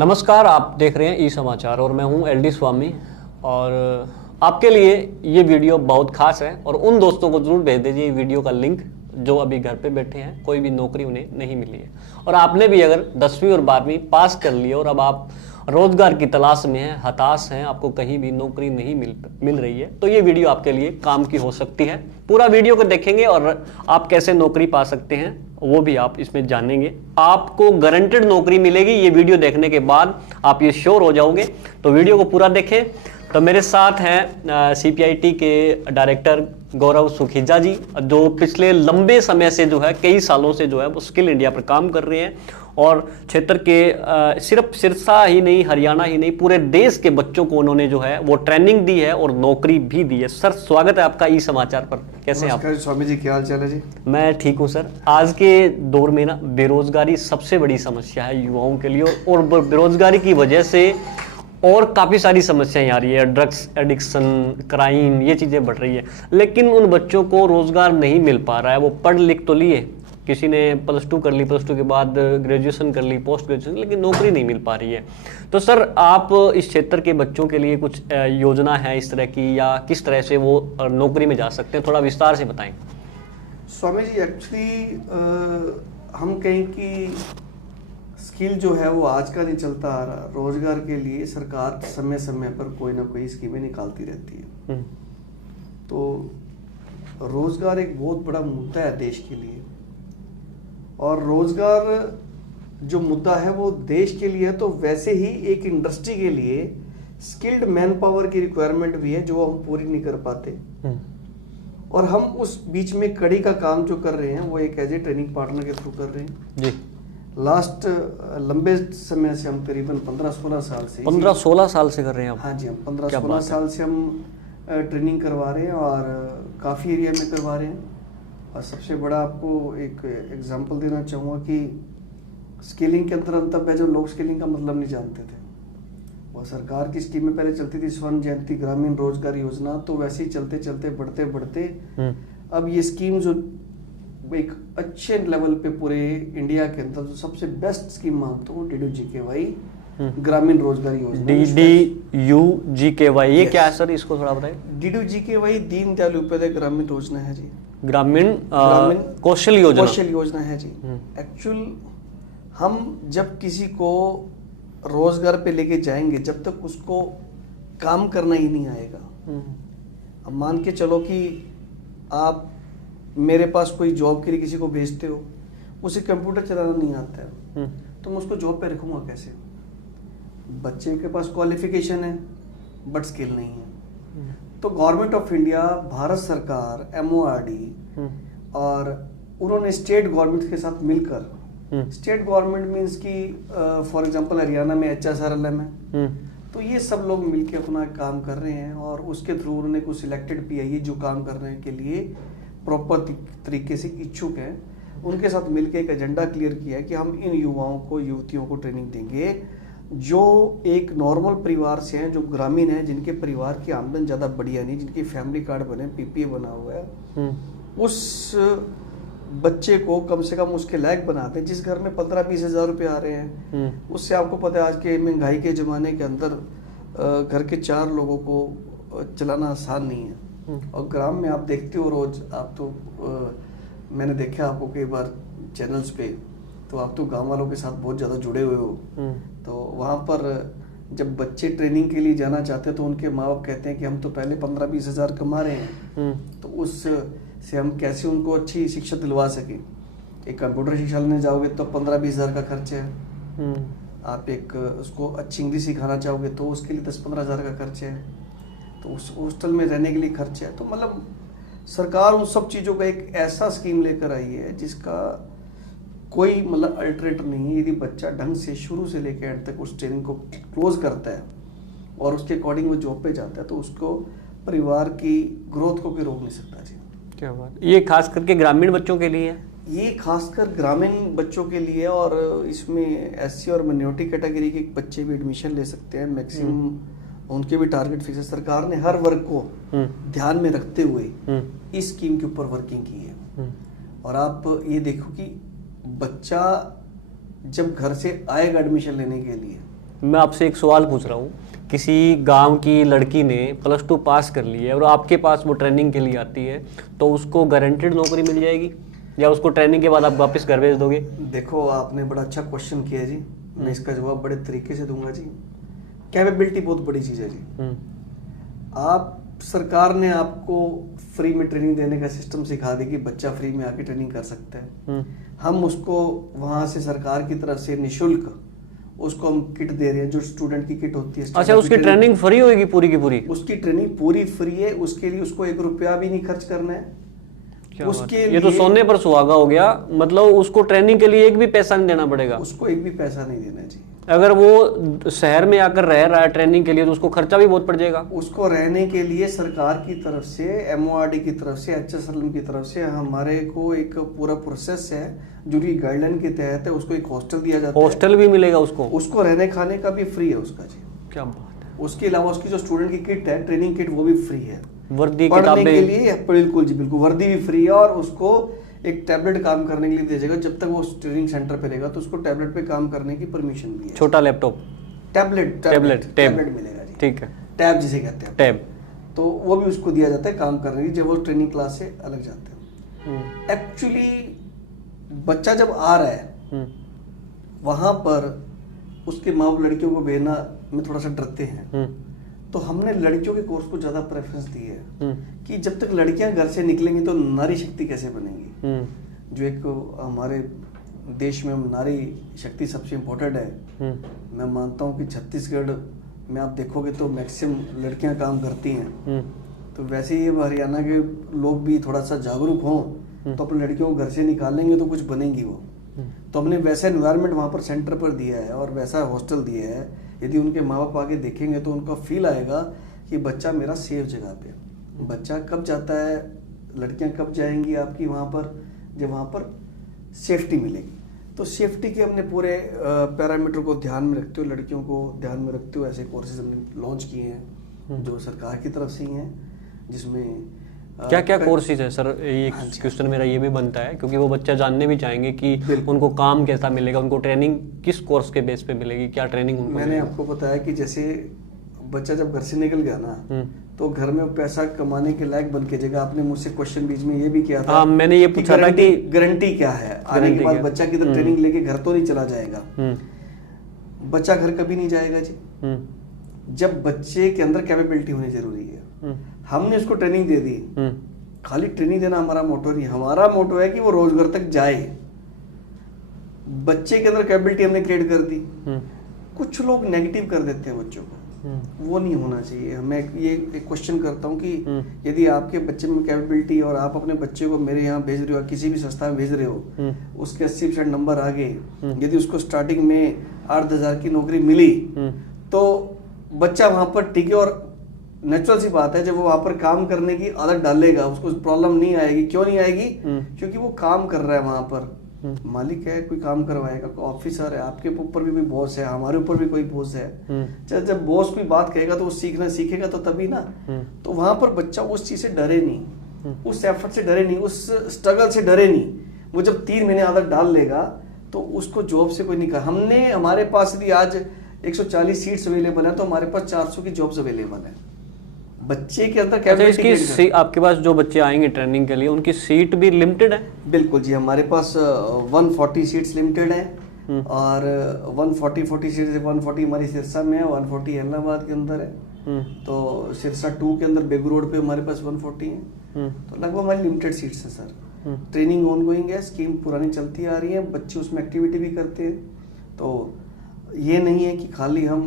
नमस्कार, आप देख रहे हैं ई समाचार और मैं हूं एलडी स्वामी। और आपके लिए ये वीडियो बहुत खास है और उन दोस्तों को जरूर भेज दीजिए वीडियो का लिंक जो अभी घर पे बैठे हैं, कोई भी नौकरी उन्हें नहीं मिली है। और आपने भी अगर 10वीं और 12वीं पास कर लिया और अब आप रोजगार की तलाश में हैं, हताश हैं, आपको कहीं भी नौकरी नहीं मिल रही है, तो ये वीडियो आपके लिए काम की हो सकती है। पूरा वीडियो को देखेंगे और आप कैसे नौकरी पा सकते हैं वो भी आप इसमें जानेंगे। आपको गारंटेड नौकरी मिलेगी, ये वीडियो देखने के बाद आप ये श्योर हो जाओगे। तो वीडियो को पूरा देखें। तो मेरे साथ हैं CPIT के डायरेक्टर गौरव सुखीजा जी, जो पिछले लंबे समय से जो है, कई सालों से जो है वो स्किल इंडिया पर काम कर रहे हैं और क्षेत्र के सिर्फ सिरसा ही नहीं, हरियाणा ही नहीं, पूरे देश के बच्चों को उन्होंने जो है वो ट्रेनिंग दी है और नौकरी भी दी है। सर, स्वागत है आपका ई समाचार पर। कैसे हैं आप? स्वामी जी, क्या हाल चाल है जी? मैं ठीक हूँ सर। आज के दौर में ना बेरोजगारी सबसे बड़ी समस्या है युवाओं के लिए और बेरोजगारी की वजह से और काफ़ी सारी समस्याएं आ रही है। ड्रग्स एडिक्शन, क्राइम, ये चीज़ें बढ़ रही है। लेकिन उन बच्चों को रोज़गार नहीं मिल पा रहा है। वो पढ़ लिख तो लिए, किसी ने +2 कर ली, +2 के बाद ग्रेजुएशन कर ली, पोस्ट ग्रेजुएशन, लेकिन नौकरी नहीं मिल पा रही है। तो सर, आप इस क्षेत्र के बच्चों के लिए कुछ योजना है इस तरह की, या किस तरह से वो नौकरी में जा सकते हैं, थोड़ा विस्तार से बताएं। स्वामी जी, एक्चुअली हम कहें कि स्किल जो है वो आज का नहीं चलता आ रहा। रोजगार के लिए सरकार समय समय पर कोई ना कोई स्कीमें निकालती रहती है। तो रोजगार एक बहुत बड़ा मुद्दा है देश के लिए, और रोजगार जो मुद्दा है वो देश के लिए है, तो वैसे ही एक इंडस्ट्री के लिए स्किल्ड मैन पावर की रिक्वायरमेंट भी है, जो हम पूरी नहीं कर पाते। और हम उस बीच में कड़ी का काम जो कर रहे हैं वो एक एज ए ट्रेनिंग पार्टनर के थ्रू कर रहे हैं जी। लास्ट लंबे समय से हम करीबन 15-16 साल से 15-16 साल से कर रहे हैं आप? हाँ जी, हम 15-16 साल से हम ट्रेनिंग करवा रहे हैं और काफ़ी एरिया में करवा रहे हैं। और सबसे बड़ा आपको एक एग्जांपल देना चाहूँगा कि स्किलिंग के अंदर अंतर है, जो लोग स्किलिंग का मतलब नहीं जानते थे। और सरकार की स्कीमें पहले चलती थी, स्वर्ण जयंती ग्रामीण रोजगार योजना, तो वैसे ही चलते चलते बढ़ते बढ़ते अब ये स्कीम जो एक अच्छे लेवल पे पूरे इंडिया के अंदर जो सबसे बेस्ट स्कीम मानता हूँ, DDU-GKY ग्रामीण रोजगार योजना। DDU-GKY ये क्या है सर, इसको थोड़ा बताइए। DDU-GKY दीन दयाल उपाध्याय ग्रामीण योजना है जी। ग्रामीण कौशल योजना है जी। एक्चुअल हम जब किसी को रोजगार पे लेके जाएंगे, जब तक उसको काम करना ही नहीं आएगा। अब मान के चलो कि आप मेरे पास कोई जॉब के लिए किसी को भेजते हो, उसे कंप्यूटर चलाना नहीं आता है, तो मैं उसको जॉब पे रखूंगा कैसे? बच्चे के पास क्वालिफिकेशन है बट स्किल नहीं है। तो गवर्नमेंट ऑफ इंडिया, भारत सरकार, MORD और उन्होंने स्टेट गवर्नमेंट के साथ मिलकर, स्टेट गवर्नमेंट मीन्स कि फॉर एग्जांपल हरियाणा में HSRLM है, तो ये सब लोग मिलके अपना काम कर रहे हैं और उसके थ्रू उन्होंने कुछ सिलेक्टेड PIE जो काम करने के लिए प्रॉपर तरीके से इच्छुक हैं, उनके साथ मिलकर एक एजेंडा क्लियर किया है कि हम इन युवाओं को, युवतियों को ट्रेनिंग देंगे जो एक नॉर्मल परिवार से हैं, जो ग्रामीण हैं, जिनके परिवार की आमदन ज़्यादा बढ़िया नहीं, जिनकी फैमिली कार्ड बने, PPA बना हुआ है, उस बच्चे को कम से कम उसके लायक बनाते हैं। जिस घर में 15-20 हज़ार रुपये आ रहे हैं, उससे आपको पता है आज के महंगाई के ज़माने के अंदर घर के 4 लोगों को चलाना आसान नहीं है। और ग्राम में आप देखते हो रोज, आप तो मैंने देखा आपको कई बार चैनल्स पे, तो आप तो गांव वालों के साथ बहुत ज़्यादा जुड़े हुए हो। तो वहाँ पर जब बच्चे ट्रेनिंग के लिए जाना चाहते हैं तो उनके माँ बाप कहते हैं कि हम तो पहले 15-20 हज़ार कमा रहे हैं, तो उस से हम कैसे उनको अच्छी शिक्षा दिलवा सकें। एक कंप्यूटर शिक्षा लेने जाओगे तो 15-20 हज़ार का खर्च है। आप एक उसको अच्छी इंग्लिश सिखाना चाहोगे तो उसके लिए 10-15 हज़ार का खर्च है। तो उस हॉस्टल में रहने के लिए खर्च है। तो मतलब सरकार उन सब चीज़ों का एक ऐसा स्कीम लेकर आई है जिसका कोई मतलब अल्टरनेट नहीं है। यदि बच्चा ढंग से शुरू से लेकर एंड तक उस ट्रेनिंग को क्लोज करता है और उसके अकॉर्डिंग वो जॉब पे जाता है, तो उसको परिवार की ग्रोथ को कोई रोक नहीं सकता जी। क्या बात। ये खास करके ग्रामीण बच्चों के लिए है? ये खासकर ग्रामीण बच्चों के लिए, और इसमें SC और माइनॉरिटी कैटेगरी के बच्चे भी एडमिशन ले सकते हैं। मैक्सिमम उनके भी टारगेट फिक्स है। सरकार ने हर वर्ग को ध्यान में रखते हुए इस स्कीम के ऊपर वर्किंग की है। और आप ये देखो कि बच्चा जब घर से आएगा एडमिशन लेने के लिए, मैं आपसे एक सवाल पूछ रहा हूँ, किसी गांव की लड़की ने +2 पास कर ली है और आपके पास वो ट्रेनिंग के लिए आती है, तो उसको गारंटेड नौकरी मिल जाएगी या उसको ट्रेनिंग के बाद आप वापस घर भेज दोगे? देखो, आपने बड़ा अच्छा क्वेश्चन किया जी। मैं इसका जवाब बड़े तरीके से दूंगा जी। कैपेबिलिटी बहुत बड़ी चीज़ है जी। आप सरकार ने आपको फ्री में ट्रेनिंग देने का सिस्टम सिखा दी कि बच्चा फ्री में आके ट्रेनिंग कर सकता है। हम उसको वहाँ से सरकार की तरफ से निःशुल्क उसको हम किट दे रहे हैं, जो स्टूडेंट की किट होती है। अच्छा, उसकी ट्रेनिंग फ्री होगी पूरी की पूरी? उसकी ट्रेनिंग पूरी फ्री है, उसके लिए उसको 1 रुपया भी नहीं खर्च करना है। उसके ये तो सोने पर सुहागा हो गया। मतलब उसको ट्रेनिंग के लिए एक भी पैसा नहीं देना पड़ेगा? उसको एक भी पैसा नहीं देना जी। अगर वो शहर में आकर रह रहा है ट्रेनिंग के लिए तो उसको खर्चा भी बहुत पड़ जाएगा। उसको रहने के लिए सरकार की तरफ से, MORD की तरफ से, HSLM की तरफ से हमारे को एक पूरा प्रोसेस है जो कि गाइडलाइन के तहत है। उसको एक हॉस्टल दिया जाता है। हॉस्टल भी मिलेगा उसको? उसको रहने खाने का भी फ्री है उसका जी। क्या बात है। उसके अलावा उसकी जो स्टूडेंट की किट है, ट्रेनिंग किट, वो भी फ्री है। वर्दी, पढ़ने किताबें? के लिए बिल्कुल जी, बिल्कुल वर्दी भी फ्री है। और उसको एक टैबलेट काम करने के लिए दिया जाएगा। जब तक वो ट्रेनिंग सेंटर पे रहेगा तो उसको टैबलेट पे काम करने की परमिशन भी है। छोटा लैपटॉप? टैबलेट मिलेगा जी। ठीक है, टैब जिसे कहते हैं, टैब। तो वो भी उसको दिया जाता है काम करने की, जब वो ट्रेनिंग क्लास से अलग जाते हैं। एक्चुअली बच्चा जब आ रहा है वहां पर उसके माँ बाप लड़कियों को भेजना में थोड़ा सा डरते हैं। तो हमने लड़कियों के कोर्स को ज्यादा प्रेफरेंस दी है कि जब तक लड़कियां घर से निकलेंगी तो नारी शक्ति कैसे बनेगी। जो एक हमारे देश में नारी शक्ति सबसे इम्पोर्टेंट है। मैं मानता हूँ कि छत्तीसगढ़ में आप देखोगे तो मैक्सिमम लड़कियां काम करती हैं। तो वैसे ही हरियाणा के लोग भी थोड़ा सा जागरूक हों तो अपनी लड़कियों को घर से निकालेंगे तो कुछ बनेंगी वो। तो हमने वैसा एनवायरनमेंट वहाँ पर सेंटर पर दिया है और वैसा हॉस्टल दिया है। यदि उनके माँ बाप आगे देखेंगे तो उनका फील आएगा कि बच्चा मेरा सेफ जगह पे। बच्चा कब जाता है, लड़कियां कब जाएंगी आपकी वहाँ पर, जब वहाँ पर सेफ्टी मिलेगी। तो सेफ्टी के हमने पूरे पैरामीटर को ध्यान में रखते हुए, लड़कियों को ध्यान में रखते हुए ऐसे कोर्सेज हमने लॉन्च किए हैं जो सरकार की तरफ से ही हैं। जिसमें क्या क्या कोर्सेज है सर? ये क्वेश्चन मेरा ये भी बनता है क्योंकि वो बच्चा जानने भी चाहेंगे कि उनको काम कैसा मिलेगा, उनको ट्रेनिंग किस कोर्स के बेस पे मिलेगी, क्या ट्रेनिंग उनको मैंने आपको बताया कि जैसे बच्चा जब घर से निकल गया ना तो घर में पैसा कमाने के लायक बन के जगह। आपने मुझसे क्वेश्चन बीच में ये भी किया था। मैंने ये पूछा था कि गारंटी क्या है आने के बाद बच्चा की तो ट्रेनिंग लेके घर तो नहीं चला जाएगा। बच्चा घर कभी नहीं जाएगा जी। जब बच्चे के अंदर कैपेबिलिटी होनी जरूरी है। हमने उसको ट्रेनिंग दे दी। खाली ट्रेनिंग देना हमारा मोटो नहीं, हमारा मोटो है कि वो रोजगार तक जाए। बच्चे के अंदर कैपेबिलिटी हमने क्रिएट कर दी। कुछ लोग नेगेटिव कर देते हैं बच्चों को, वो नहीं होना चाहिए। मैं ये एक क्वेश्चन करता हूँ कि यदि आपके बच्चे में कैपेबिलिटी और आप अपने बच्चे को मेरे यहाँ भेज रहे हो, किसी भी संस्था में भेज रहे हो, उसके 80% नंबर आ गए, यदि उसको स्टार्टिंग में 8-10 की नौकरी मिली तो बच्चा वहां पर टिके। और नेचुरल सी बात है, जब वो वहां पर काम करने की आदत डालेगा उसको प्रॉब्लम नहीं आएगी। क्यों नहीं आएगी? क्योंकि वो काम कर रहा है वहां पर, मालिक है, कोई काम करवाएगा, कोई ऑफिसर है, आपके ऊपर भी कोई बॉस है, हमारे ऊपर भी कोई बॉस है। जब बॉस कोई बात कहेगा तो वो सीखेगा तो तभी ना। तो वहां पर बच्चा उस चीज से डरे नहीं, उस एफर्ट से डरे नहीं, उस स्ट्रगल से डरे नहीं। वो जब 3 महीने आदत डाल लेगा तो उसको जॉब से कोई नहीं कहा। हमने हमारे पास यदि आज 140 सीट्स अवेलेबल है तो हमारे पास 400 की जॉब्स अवेलेबल है। बच्चे के अंदर कैपेबिलिटी। आपके पास जो बच्चे आएंगे ट्रेनिंग के लिए उनकी सीट भी लिमिटेड है? बिल्कुल जी, हमारे पास 140 सीट्स लिमिटेड हैं। और 140 सीट्स, 140 हमारी सिरसा में है, 140 इलाहाबाद के अंदर है। तो सिरसा 2 के अंदर बेगू रोड पे हमारे पास 140 है। तो लगभग हमारी लिमिटेड सीट्स हैं सर। ट्रेनिंग ऑनगोइंग है, स्कीम पुरानी चलती आ रही है, बच्चे उसमें एक्टिविटी भी करते हैं। तो ये नहीं है कि खाली हम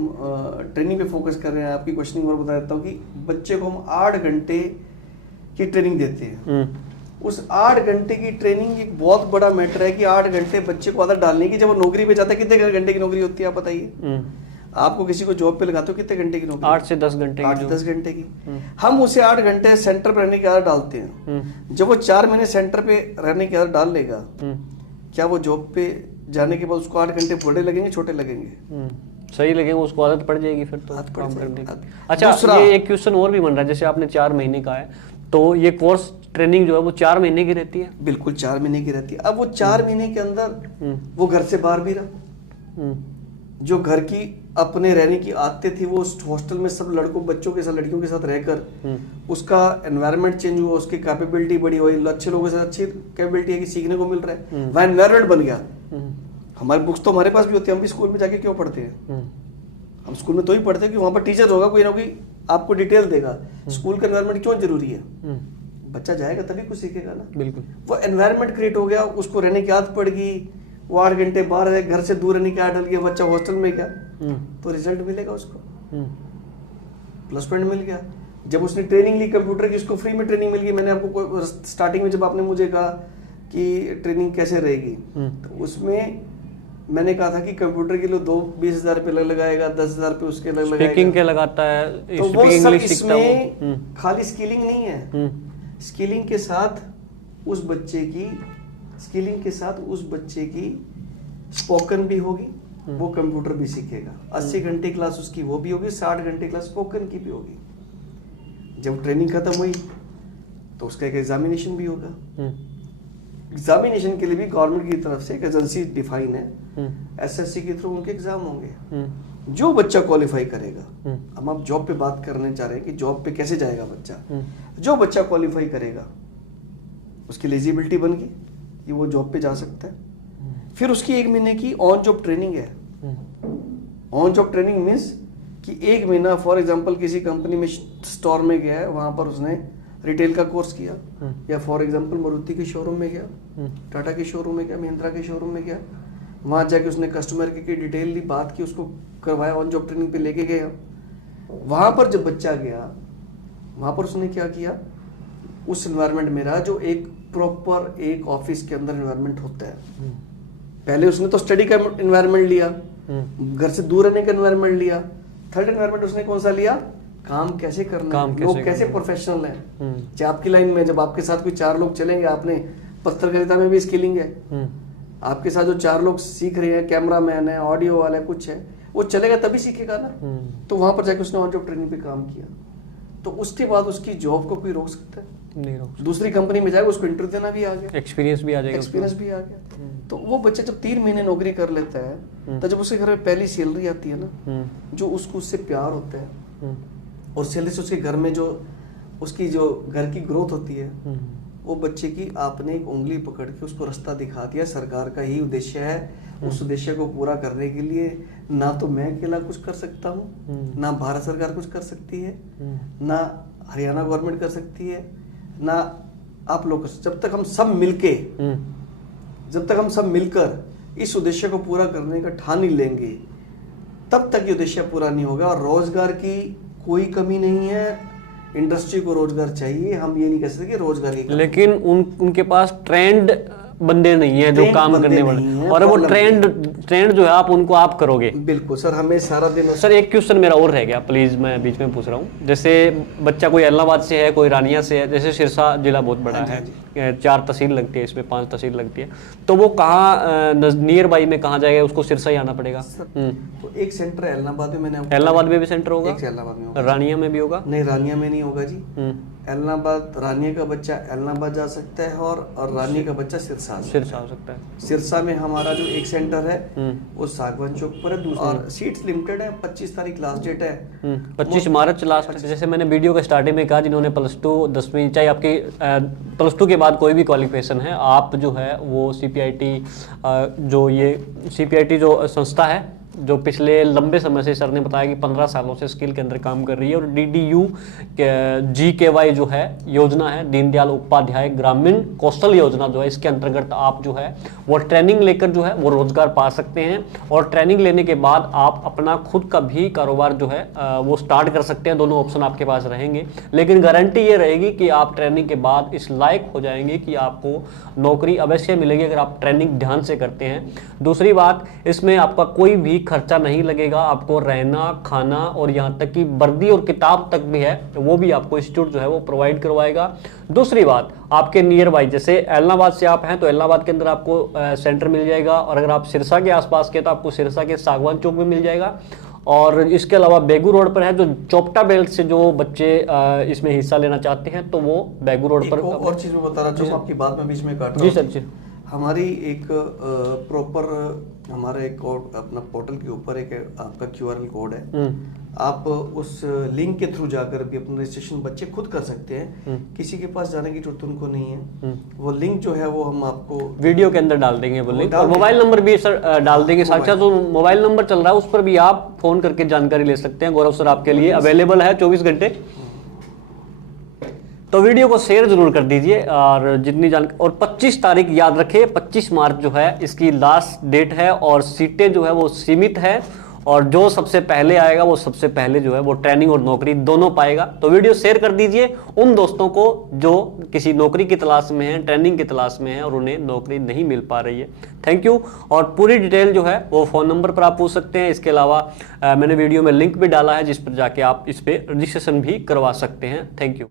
ट्रेनिंग पे फोकस कर रहे हैं। आपकी क्वेश्चनिंग और बता देता हूँ कि बच्चे को हम 8 घंटे की ट्रेनिंग देते हैं। उस 8 घंटे की ट्रेनिंग एक बहुत बड़ा मैटर है कि 8 घंटे बच्चे को आदत डालने की। जब वो नौकरी पे जाता है कितने घंटे की नौकरी होती है आप बताइए? आपको किसी को जॉब पे लगाते हो कितने घंटे की नौकरी? 8 से 10 घंटे। 8 से 10 घंटे की। हम उसे 8 घंटे सेंटर पर रहने की आदत डालते हैं। जब वो 4 महीने सेंटर पे रहने की आदत डाल लेगा, क्या वो जॉब पे जाने के बाद उसको 8 घंटे बड़े लगेंगे छोटे लगेंगे? सही लगेगा, उसको आदत पड़ जाएगी फिर तो काम करने की। अच्छा, ये एक क्वेश्चन और भी बन रहा है, जैसे आपने 4 महीने का है तो ये कोर्स ट्रेनिंग जो है वो 4 महीने की रहती है? बिल्कुल 4 महीने की रहती है। अब वो 4 महीने के अंदर वो घर से बाहर भी रहा, जो घर की अपने रहने की आदतें थी, वो उस हॉस्टल में सब लड़कों बच्चों के साथ लड़कियों के साथ रहकर उसका एनवायरनमेंट चेंज हुआ, उसकी कैपेबिलिटी बढ़ी हुई, अच्छे लोगों के साथ अच्छी कैपेबिलिटी है कि सीखने को मिल रहा है, वह एनवायरनमेंट बन गया। हमारी बुक्स तो हमारे पास भी होती है, हम भी स्कूल में जाके क्यों पढ़ते हैं? हम स्कूल में तो ही पढ़ते हैं कि वहाँ पर टीचर होगा, कोई ना कोई आपको डिटेल देगा। स्कूल का एनवायरनमेंट क्यों जरूरी है? बच्चा जाएगा तभी कुछ सीखेगा ना। बिल्कुल। वो एनवायरनमेंट क्रिएट हो गया, उसको रहने की आदत पड़ गई, वो 8 घंटे बाहर है, घर से दूर रहने की आदत डल गया, बच्चा हॉस्टल में गया तो रिजल्ट मिलेगा उसको, प्लस पॉइंट मिल गया। जब उसने ट्रेनिंग ली कंप्यूटर की, उसको फ्री में ट्रेनिंग मिल गई। मैंने आपको स्टार्टिंग में जब आपने मुझे कहा कि ट्रेनिंग कैसे रहेगी, तो उसमें मैंने कहा था कि कंप्यूटर के लिए 20,000 रुपये लगाएगा, 10,000 रुपये उसके लगाएगा, स्पीकिंग के लगाता है, तो वो सब इंग्लिश सीखता इसमें खाली स्किलिंग नहीं है। स्किलिंग के साथ उस बच्चे की स्पोकन भी होगी, वो कंप्यूटर भी सीखेगा। 80 घंटे क्लास उसकी वो भी होगी, 60 घंटे क्लास स्पोकन की भी होगी। जब ट्रेनिंग खत्म हुई तो उसका एक एग्जामिनेशन भी होगा। एग्जामिनेशन के लिए भी गवर्नमेंट की तरफ से एक एजेंसी डिफाइन है, एसएससी के थ्रू उनके एग्जाम होंगे। जो बच्चा क्वालिफाई करेगा, हम आप जॉब पे बात करने चाह रहे हैं कि जॉब पे कैसे जाएगा बच्चा, जो बच्चा क्वालिफाई करेगा उसकी एलिजिबिलिटी बन गई कि वो जॉब पे जा सकता है। फिर उसकी 1 महीने की ऑन जॉब ट्रेनिंग है। ऑन जॉब ट्रेनिंग मीन्स कि 1 महीना फॉर एग्जांपल किसी कंपनी में स्टोर में गया है, वहां पर उसने रिटेल का कोर्स किया, या फॉर एग्जांपल मारुति के शोरूम में गया, टाटा के शोरूम में गया, महिंद्रा के शोरूम में गया, वहां जाके उसने कस्टमर की डिटेल ली, बात की, उसको करवाया, ऑन जॉब ट्रेनिंग पे लेके गया। वहां पर जब बच्चा गया, वहां पर उसने क्या किया, उस एनवायरनमेंट में रहा जो एक प्रॉपर एक ऑफिस के अंदर एनवायरनमेंट होता है। पहले उसने तो स्टडी का एनवायरनमेंट लिया, घर से दूर रहने का एनवायरनमेंट लिया। थर्ड एनवायरनमेंट उसने कौन सा लिया, काम कैसे करना है, लोग कैसे प्रोफेशनल हैं। चाहे आपकी लाइन में जब आपके साथ कोई 4 लोग चलेंगे, आपने पत्रकारिता में भी स्किलिंग है, आपके साथ जो 4 लोग सीख रहे हैं, कैमरा मैन है, ऑडियो वाला है, कुछ है, वो चलेगा तभी सीखेगा ना। तो वहां पर जाके उसने ऑन जॉब ट्रेनिंग पे काम किया, तो उसके बाद उसकी जॉब को कोई रोक सकता है? नहीं रोक। दूसरी कंपनी में जाएगा, उसको इंटरव्यू देना भी आ गया, एक्सपीरियंस भी आ जाएगा, एक्सपीरियंस भी आ गया। तो वो बच्चा जब 3 महीने नौकरी कर लेता है, तो जब उसके घर में पहली सैलरी आती है ना, जो उसको उससे प्यार होता है, और सैलरी से उसके घर में जो उसकी जो घर की ग्रोथ होती है, वो बच्चे की आपने एक उंगली पकड़ के उसको रास्ता दिखा दिया। सरकार का ही उद्देश्य है, उस उद्देश्य को पूरा करने के लिए ना तो मैं अकेला कुछ कर सकता हूँ, ना भारत सरकार कुछ कर सकती है, ना हरियाणा गवर्नमेंट कर सकती है, ना आप लोग। जब तक हम सब मिलकर इस उद्देश्य को पूरा करने का ठान नहीं लेंगे, तब तक ये उद्देश्य पूरा नहीं होगा। और रोजगार की कोई कमी नहीं है, इंडस्ट्री को रोजगार चाहिए, हम ये नहीं कह सकते कि रोजगार की, लेकिन उनके पास ट्रेंड बंदे नहीं है जो काम करने वाले, और वो ट्रेंड जो है आप करोगे। बिल्कुल सर, हमें सारा दिन। सर एक क्वेश्चन मेरा और रह गया, प्लीज मैं बीच में पूछ रहा हूँ। जैसे बच्चा कोई इलाहाबाद से है, कोई रानिया से है, जैसे सिरसा जिला बहुत बड़ा है, 4 तहसील लगती है, इसमें 5 तहसील लगती है, तो वो कहाँ नियर बाई में कहाँ जाएगा, उसको सिरसा ही आना पड़ेगा? तो एक सेंटर है इलाहाबाद में, मैंने इलाहाबाद में भी सेंटर होगा, इलाहाबाद में होगा, रानिया में भी होगा? नहीं, रानिया में नहीं होगा जी। इलाहाबाद, रानिया का बच्चा इलाहाबाद जा सकता है, और रानिया का बच्चा सिरसा आ सकता है। सिरसा में हमारा जो एक सेंटर है वो सागवान चौक पर है, और सीट्स लिमिटेड है। 25 तारीख लास्ट डेट है, 25 मार्च लास्ट। जैसे मैंने वीडियो के स्टार्टिंग में कहा, जिन्होंने +2 10वीं, चाहे आपकी +2 के बाद कोई भी क्वालिफिकेशन है, आप जो है वो CPIT जो संस्था है, जो पिछले लंबे समय से सर ने बताया कि 15 सालों से स्किल के अंदर काम कर रही है, और DDU GKY जो है योजना है, दीनदयाल उपाध्याय ग्रामीण कौशल योजना जो है, इसके अंतर्गत आप जो है वो ट्रेनिंग लेकर जो है वो रोजगार पा सकते हैं, और ट्रेनिंग लेने के बाद आप अपना खुद का भी कारोबार जो है वो स्टार्ट कर सकते हैं। दोनों ऑप्शन आपके पास रहेंगे, लेकिन गारंटी ये रहेगी कि आप ट्रेनिंग के बाद इस लायक हो जाएंगे कि आपको नौकरी अवश्य मिलेगी, अगर आप ट्रेनिंग ध्यान से करते हैं। दूसरी बात, इसमें आपका कोई भी खर्चा नहीं लगेगा, आपको रहना, खाना, और यहाँ तक कि वर्दी और किताब तक भी है, वो भी आपको इंस्टीट्यूट जो है वो प्रोवाइड करवाएगा। दूसरी बात, आपके नियर बाई, जैसे इलाहाबाद से आप हैं तो इलाहाबाद के अंदर आपको सेंटर मिल जाएगा, और अगर आप सिरसा के आसपास के तो आपको सिरसा के सागवान चौक में मिल जाएगा। और इसके अलावा बेगू रोड पर है, जो चोपटा बेल्ट से जो बच्चे इसमें हिस्सा लेना चाहते हैं, तो वो बेगू रोड पर। और चीज मैं बता रहा हूँ, आपकी बात में बीच में काट रहा हूँ। जी सर जी। हमारी एक प्रॉपर हमारा एक कोड अपना पोर्टल के ऊपर एक आपका QRL कोड है, आप उस लिंक के थ्रू जाकर भी अपना रजिस्ट्रेशन बच्चे खुद कर सकते हैं, किसी के पास जाने की जरूरत उनको नहीं है। वो लिंक जो है वो हम आपको वीडियो के अंदर डाल देंगे वो लिंक, और मोबाइल नंबर भी सर डाल देंगे साथ साथ। जो मोबाइल नंबर चल रहा है उस पर भी आप फोन करके जानकारी ले सकते हैं। गौरव सर आपके लिए अवेलेबल है 24 घंटे। तो वीडियो को शेयर जरूर कर दीजिए, और जितनी और 25 तारीख याद रखिए, 25 मार्च जो है इसकी लास्ट डेट है, और सीटें जो है वो सीमित है, और जो सबसे पहले आएगा वो सबसे पहले जो है वो ट्रेनिंग और नौकरी दोनों पाएगा। तो वीडियो शेयर कर दीजिए उन दोस्तों को जो किसी नौकरी की तलाश में हैं, ट्रेनिंग की तलाश में हैं, और उन्हें नौकरी नहीं मिल पा रही है। Thank you. और पूरी डिटेल जो है वो फ़ोन नंबर पर आप पूछ सकते हैं। इसके अलावा मैंने वीडियो में लिंक भी डाला है जिस पर जाके आप इस पर रजिस्ट्रेशन भी करवा सकते हैं। Thank you.